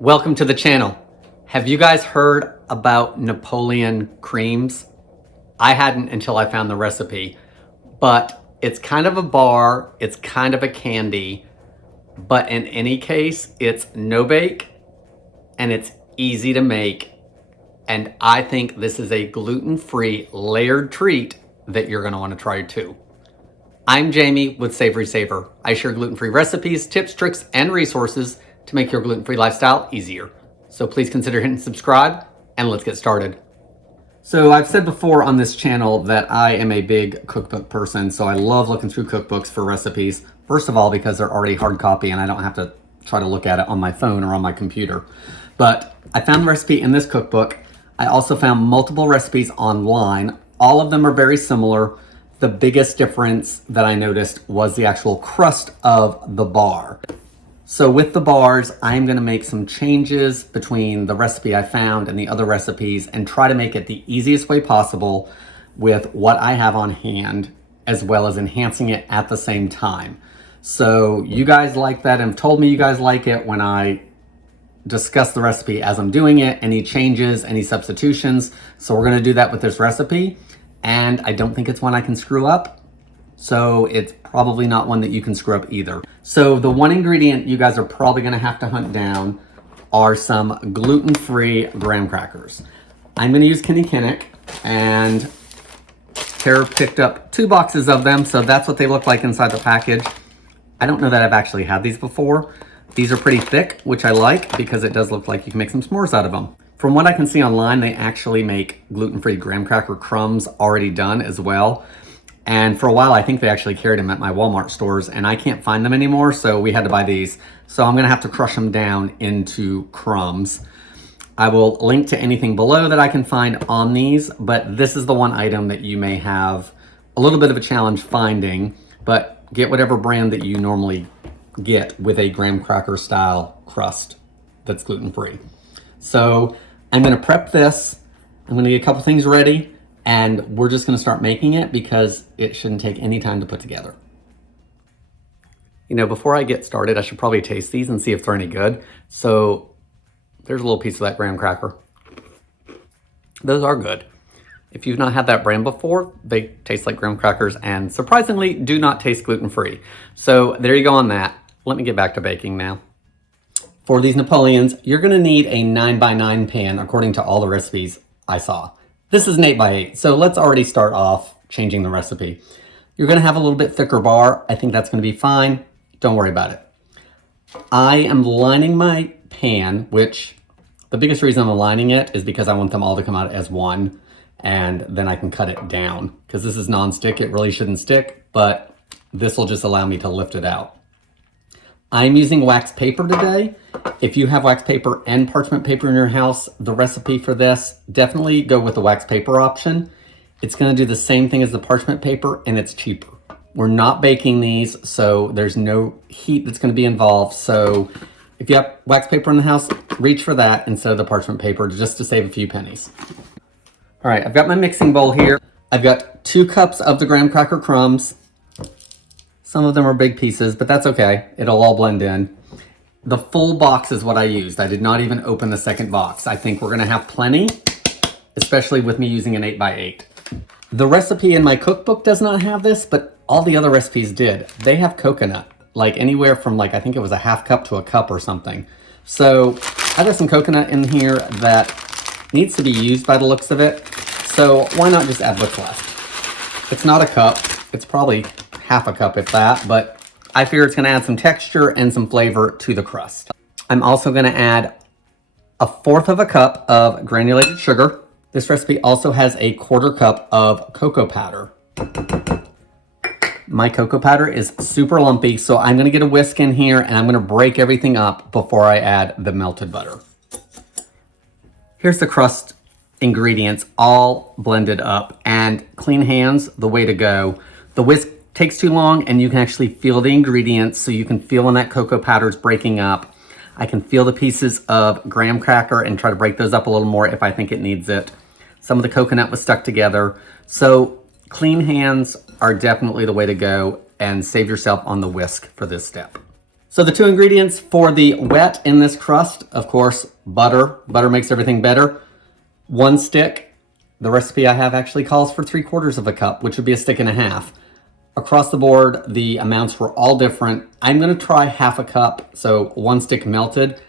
Welcome to the channel. Have you guys heard about Napoleon creams? I hadn't until I found the recipe, but it's kind of a bar, it's kind of a candy, but in any case, it's no bake and it's easy to make. And I think this is a gluten-free layered treat that you're gonna wanna try too. I'm Jamie with SavorySaver. I share gluten-free recipes, tips, tricks, and resources to make your gluten-free lifestyle easier. So please consider hitting subscribe and let's get started. So I've said before on this channel that I am a big cookbook person, so I love looking through cookbooks for recipes. First of all, because they're already hard copy and I don't have to try to look at it on my phone or on my computer. But I found the recipe in this cookbook. I also found multiple recipes online. All of them are very similar. The biggest difference that I noticed was the actual crust of the bar. So with the bars, I'm gonna make some changes between the recipe I found and the other recipes and try to make it the easiest way possible with what I have on hand, as well as enhancing it at the same time. So you guys like that and have told me you guys like it when I discuss the recipe as I'm doing it, any changes, any substitutions. So we're gonna do that with this recipe. And I don't think it's one I can screw up. So it's probably not one that you can screw up either. So the one ingredient you guys are probably gonna have to hunt down are some gluten-free graham crackers. I'm gonna use Kenny Kinnick, and Tara picked up 2 boxes of them, so that's what they look like inside the package. I don't know that I've actually had these before. These are pretty thick, which I like because it does look like you can make some s'mores out of them. From what I can see online, they actually make gluten-free graham cracker crumbs already done as well. And for a while, I think they actually carried them at my Walmart stores, and I can't find them anymore, so we had to buy these. So I'm gonna have to crush them down into crumbs. I will link to anything below that I can find on these, but this is the one item that you may have a little bit of a challenge finding, but get whatever brand that you normally get with a graham cracker style crust that's gluten-free. So I'm gonna prep this. I'm gonna get a couple things ready, and we're just gonna start making it because it shouldn't take any time to put together. You know, before I get started, I should probably taste these and see if they're any good. So there's a little piece of that graham cracker. Those are good. If you've not had that brand before, they taste like graham crackers and surprisingly do not taste gluten-free. So there you go on that. Let me get back to baking now. For these Napoleons, you're gonna need a 9x9 pan according to all the recipes I saw. This is an 8x8, so let's already start off changing the recipe. You're gonna have a little bit thicker bar. I think that's gonna be fine. Don't worry about it. I am lining my pan, which the biggest reason I'm aligning it is because I want them all to come out as one, and then I can cut it down. Because this is non-stick, it really shouldn't stick, but this will just allow me to lift it out. I'm using wax paper today. If you have wax paper and parchment paper in your house, the recipe for this, definitely go with the wax paper option. It's gonna do the same thing as the parchment paper and it's cheaper. We're not baking these, so there's no heat that's gonna be involved. So if you have wax paper in the house, reach for that instead of the parchment paper just to save a few pennies. All right, I've got my mixing bowl here. I've got 2 cups of the graham cracker crumbs. Some of them are big pieces, but that's okay. It'll all blend in. The full box is what I used. I did not even open the second box. I think we're gonna have plenty, especially with me using an 8x8. The recipe in my cookbook does not have this, but all the other recipes did. They have coconut, like anywhere from I think it was a 1/2 cup to a cup or something. So I got some coconut in here that needs to be used by the looks of it. So why not just add what's left? It's not a cup, it's probably 1/2 cup if that, but I figure it's gonna add some texture and some flavor to the crust. I'm also gonna add 1/4 cup of granulated sugar. This recipe also has a 1/4 cup of cocoa powder. My cocoa powder is super lumpy, so I'm gonna get a whisk in here and I'm gonna break everything up before I add the melted butter. Here's the crust ingredients all blended up, and clean hands, the way to go. The whisk takes too long and you can actually feel the ingredients, so you can feel when that cocoa powder is breaking up. I can feel the pieces of graham cracker and try to break those up a little more if I think it needs it. Some of the coconut was stuck together. So clean hands are definitely the way to go, and save yourself on the whisk for this step. So the 2 ingredients for the wet in this crust, of course, butter. Butter makes everything better. 1 stick. The recipe I have actually calls for 3/4 of a cup, which would be a stick and a half. Across the board, the amounts were all different. I'm gonna try 1/2 cup, so 1 stick melted.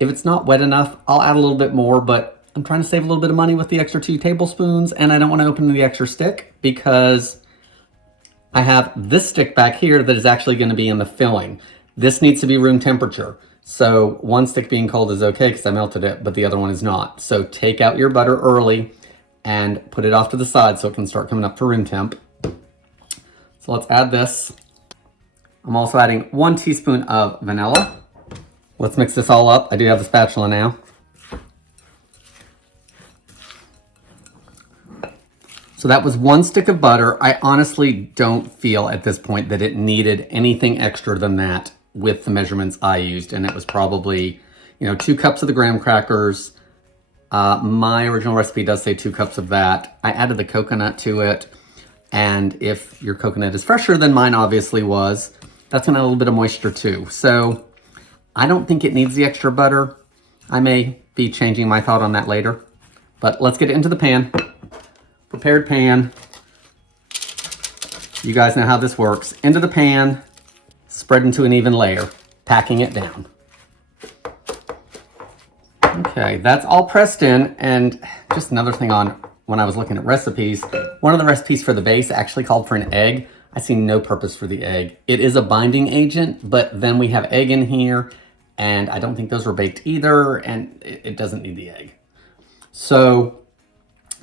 If it's not wet enough, I'll add a little bit more, but I'm trying to save a little bit of money with the extra 2 tablespoons, and I don't wanna open the extra stick because I have this stick back here that is actually gonna be in the filling. This needs to be room temperature. So 1 stick being cold is okay because I melted it, but the other one is not. So take out your butter early and put it off to the side so it can start coming up to room temp. So let's add this. I'm also adding 1 teaspoon of vanilla. Let's mix this all up. I do have the spatula now. So that was 1 stick of butter. I honestly don't feel at this point that it needed anything extra than that with the measurements I used. And it was probably, 2 cups of the graham crackers. My original recipe does say 2 cups of that. I added the coconut to it. And if your coconut is fresher than mine obviously was, that's gonna add a little bit of moisture too. So I don't think it needs the extra butter. I may be changing my thought on that later, but let's get it into the pan. Prepared pan. You guys know how this works. Into the pan, spread into an even layer, packing it down. Okay, that's all pressed in. And just another thing on when I was looking at recipes, one of the recipes for the base actually called for an egg. I see no purpose for the egg. It is a binding agent, but then we have egg in here, and I don't think those were baked either, and it doesn't need the egg. So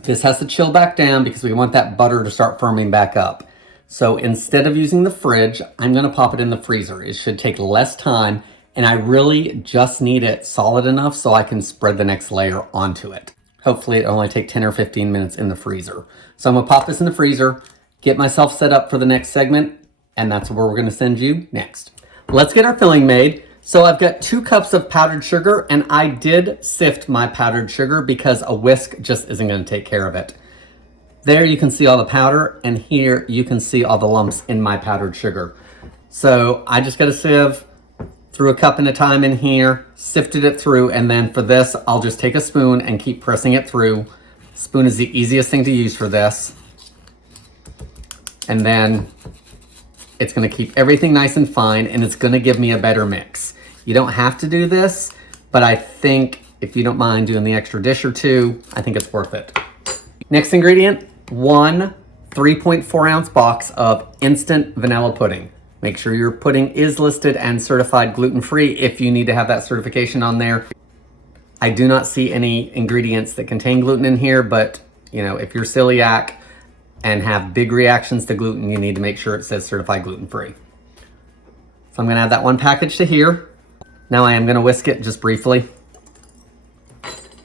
this has to chill back down because we want that butter to start firming back up. So instead of using the fridge, I'm gonna pop it in the freezer. It should take less time, and I really just need it solid enough so I can spread the next layer onto it. Hopefully it only take 10 or 15 minutes in the freezer. So I'm gonna pop this in the freezer, get myself set up for the next segment, and that's where we're gonna send you next. Let's get our filling made. So I've got 2 cups of powdered sugar, and I did sift my powdered sugar because a whisk just isn't gonna take care of it. There you can see all the powder, and here you can see all the lumps in my powdered sugar. So I just got a sieve, threw a cup at a time in here, sifted it through, and then for this, I'll just take a spoon and keep pressing it through. Spoon is the easiest thing to use for this. And then it's gonna keep everything nice and fine, and it's gonna give me a better mix. You don't have to do this, but I think if you don't mind doing the extra dish or 2, I think it's worth it. Next ingredient, 1 3.4 ounce box of instant vanilla pudding. Make sure your pudding is listed and certified gluten-free if you need to have that certification on there. I do not see any ingredients that contain gluten in here, but if you're celiac and have big reactions to gluten, you need to make sure it says certified gluten-free. So I'm gonna add that 1 package to here. Now I am gonna whisk it just briefly.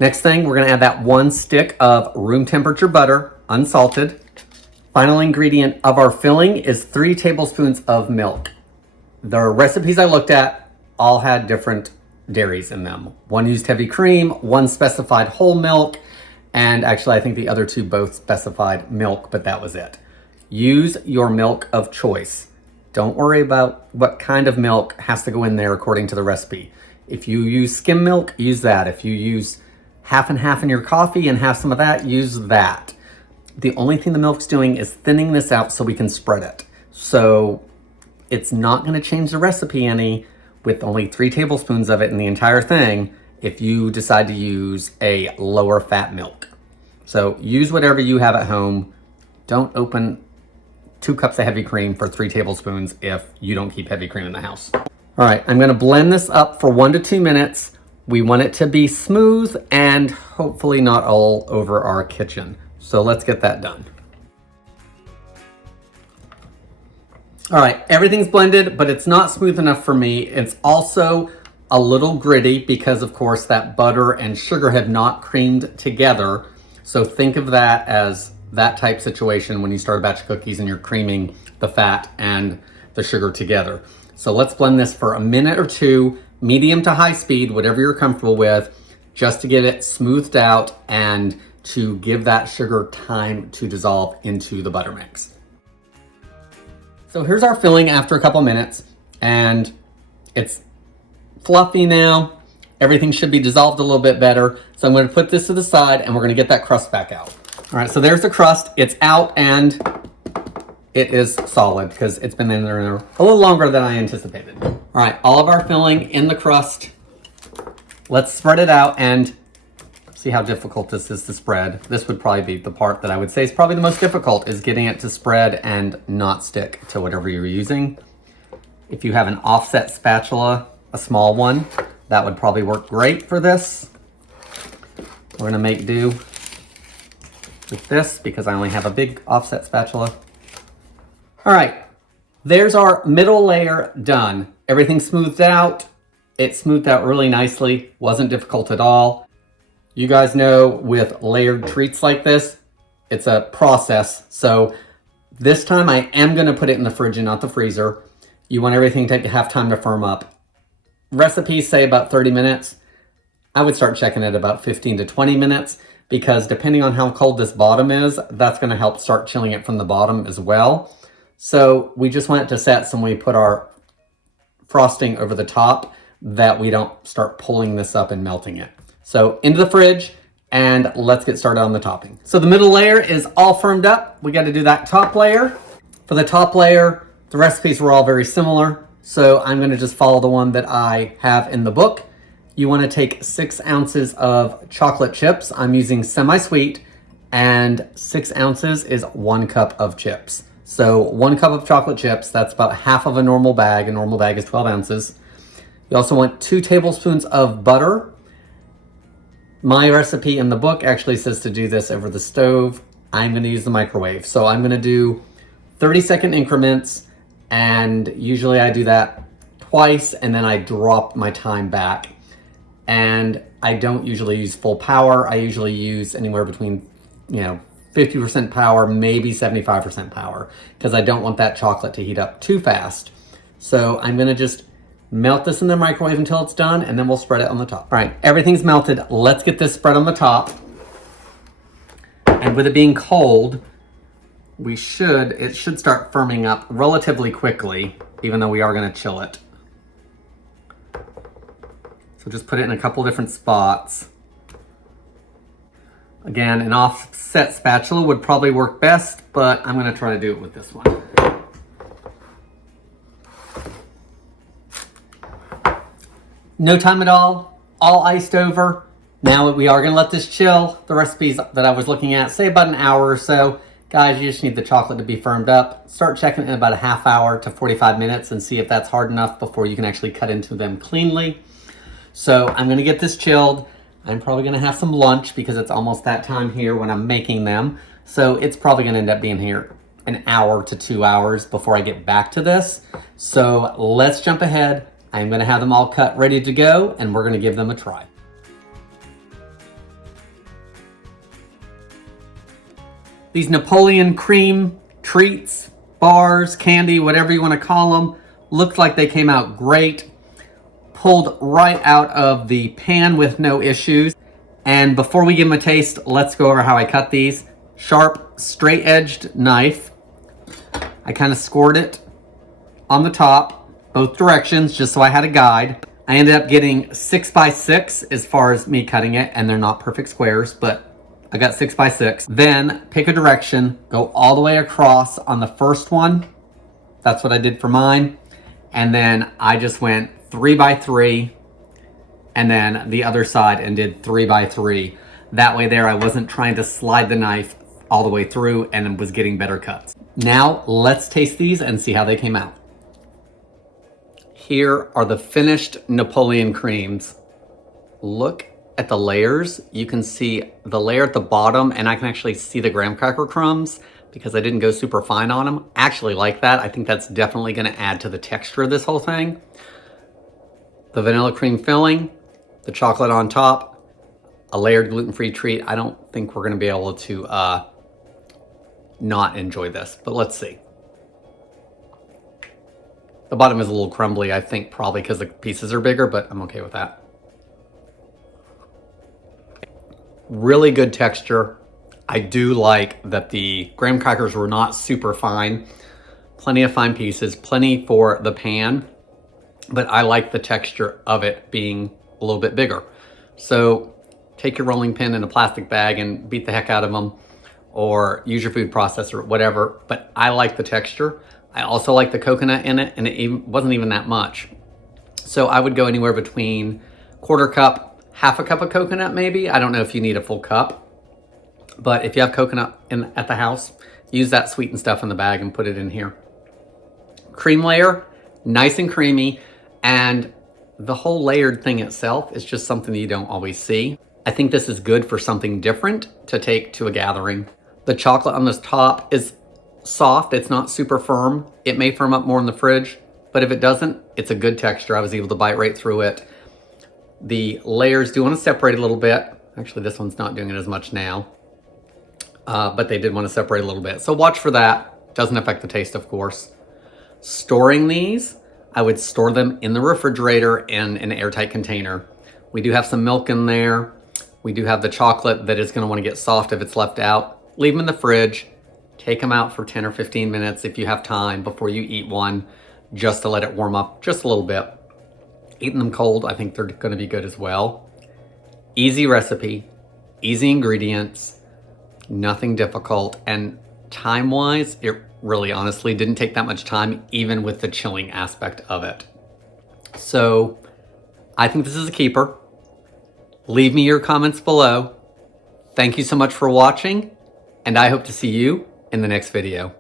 Next thing, we're gonna add that 1 stick of room temperature butter, unsalted. Final ingredient of our filling is 3 tablespoons of milk. The recipes I looked at all had different dairies in them. 1 used heavy cream, 1 specified whole milk, and actually I think the other 2 both specified milk, but that was it. Use your milk of choice. Don't worry about what kind of milk has to go in there according to the recipe. If you use skim milk, use that. If you use half and half in your coffee and have some of that, use that. The only thing the milk's doing is thinning this out so we can spread it. So it's not gonna change the recipe any with only 3 tablespoons of it in the entire thing if you decide to use a lower fat milk. So use whatever you have at home. Don't open 2 cups of heavy cream for 3 tablespoons if you don't keep heavy cream in the house. All right, I'm gonna blend this up for 1 to 2 minutes. We want it to be smooth and hopefully not all over our kitchen. So let's get that done. All right, everything's blended, but it's not smooth enough for me. It's also a little gritty because of course that butter and sugar have not creamed together. So think of that as that type situation when you start a batch of cookies and you're creaming the fat and the sugar together. So let's blend this for a minute or 2, medium to high speed, whatever you're comfortable with, just to get it smoothed out and to give that sugar time to dissolve into the butter mix. So here's our filling after a couple minutes, and It's fluffy now. Everything should be dissolved a little bit better. So I'm going to put this to the side and we're going to get that crust back out. All right, so there's the crust. It's out and it is solid because it's been in there a little longer than I anticipated. All right, all of our filling in the crust. Let's spread it out and see how difficult this is to spread. This would probably be the part that I would say is probably the most difficult, is getting it to spread and not stick to whatever you're using. If you have an offset spatula, a small one, that would probably work great for this. We're gonna make do with this because I only have a big offset spatula. All right, there's our middle layer done. Everything smoothed out. It smoothed out really nicely, wasn't difficult at all. You guys know with layered treats like this, it's a process. So this time I am gonna put it in the fridge and not the freezer. You want everything to have time to firm up. Recipes say about 30 minutes. I would start checking it about 15 to 20 minutes because depending on how cold this bottom is, that's gonna help start chilling it from the bottom as well. So we just want it to set so when we put our frosting over the top that we don't start pulling this up and melting it. So into the fridge and let's get started on the topping. So the middle layer is all firmed up. We got to do that top layer. For the top layer, the recipes were all very similar. So I'm going to just follow the one that I have in the book. You want to take 6 ounces of chocolate chips. I'm using semi-sweet and 6 ounces is 1 cup of chips. So 1 cup of chocolate chips, that's about half of a normal bag. A normal bag is 12 ounces. You also want 2 tablespoons of butter. My recipe in the book actually says to do this over the stove. I'm going to use the microwave. So I'm going to do 30-second increments. And usually I do that twice and then I drop my time back. And I don't usually use full power. I usually use anywhere between, 50% power, maybe 75% power, because I don't want that chocolate to heat up too fast. So I'm gonna just melt this in the microwave until it's done and then we'll spread it on the top. All right, everything's melted. Let's get this spread on the top. And with it being cold, it should start firming up relatively quickly, even though we are gonna chill it. So just put it in a couple different spots. Again, an offset spatula would probably work best, but I'm gonna try to do it with this one. No time at all iced over. Now we are gonna let this chill. The recipes that I was looking at say about an hour or so. Guys, you just need the chocolate to be firmed up. Start checking it in about a half hour to 45 minutes and see if that's hard enough before you can actually cut into them cleanly. So I'm gonna get this chilled. I'm probably gonna have some lunch because it's almost that time here when I'm making them. So it's probably gonna end up being here an hour to 2 hours before I get back to this. So let's jump ahead. I'm gonna have them all cut ready to go and we're gonna give them a try. These Napoleon Cream treats, bars, candy, whatever you wanna call them, looked like they came out great. Pulled right out of the pan with no issues. And before we give them a taste, let's go over how I cut these. Sharp, straight-edged knife. I kind of scored it on the top, both directions, just so I had a guide. I ended up getting 6 by 6 as far as me cutting it, and they're not perfect squares, but I got 6 by 6. Then pick a direction, go all the way across on the first one. That's what I did for mine. And then I just went 3 by 3 and then the other side and did 3 by 3. That way there I wasn't trying to slide the knife all the way through and was getting better cuts. Now let's taste these and see how they came out. Here are the finished Napoleon creams. Look at the layers. You can see the layer at the bottom and I can actually see the graham cracker crumbs because I didn't go super fine on them. I actually like that. I think that's definitely gonna add to the texture of this whole thing. The vanilla cream filling, the chocolate on top, a layered gluten-free treat. I don't think we're gonna be able to not enjoy this, but let's see. The bottom is a little crumbly, I think probably because the pieces are bigger, but I'm okay with that. Really good texture. I do like that the graham crackers were not super fine. Plenty of fine pieces, plenty for the pan. but I like the texture of it being a little bit bigger. So take your rolling pin in a plastic bag and beat the heck out of them, or use your food processor, whatever. But I like the texture. I also like the coconut in it, and it wasn't even that much. So I would go anywhere between quarter cup, half a cup of coconut maybe. I don't know if you need a full cup, but if you have coconut at the house, use that sweetened stuff in the bag and put it in here. Cream layer, nice and creamy, and the whole layered thing itself is just something you don't always see. I think this is good for something different to take to a gathering. The chocolate on this top is soft, it's not super firm. It may firm up more in the fridge, but if it doesn't, it's a good texture. I was able to bite right through it. The layers do want to separate a little bit. Actually, this one's not doing it as much now, but they did want to separate a little bit. So watch for that. Doesn't affect the taste, of course. Storing these, I would store them in the refrigerator in an airtight container. We do have some milk in there. We do have the chocolate that is going to want to get soft if it's left out. Leave them in the fridge. Take them out for 10 or 15 minutes if you have time before you eat one, just to let it warm up just a little bit. Eating them cold, I think they're going to be good as well. Easy recipe, easy ingredients, nothing difficult, and time-wise, it really honestly didn't take that much time, even with the chilling aspect of it. So I think this is a keeper. Leave me your comments below. Thank you so much for watching, and I hope to see you in the next video.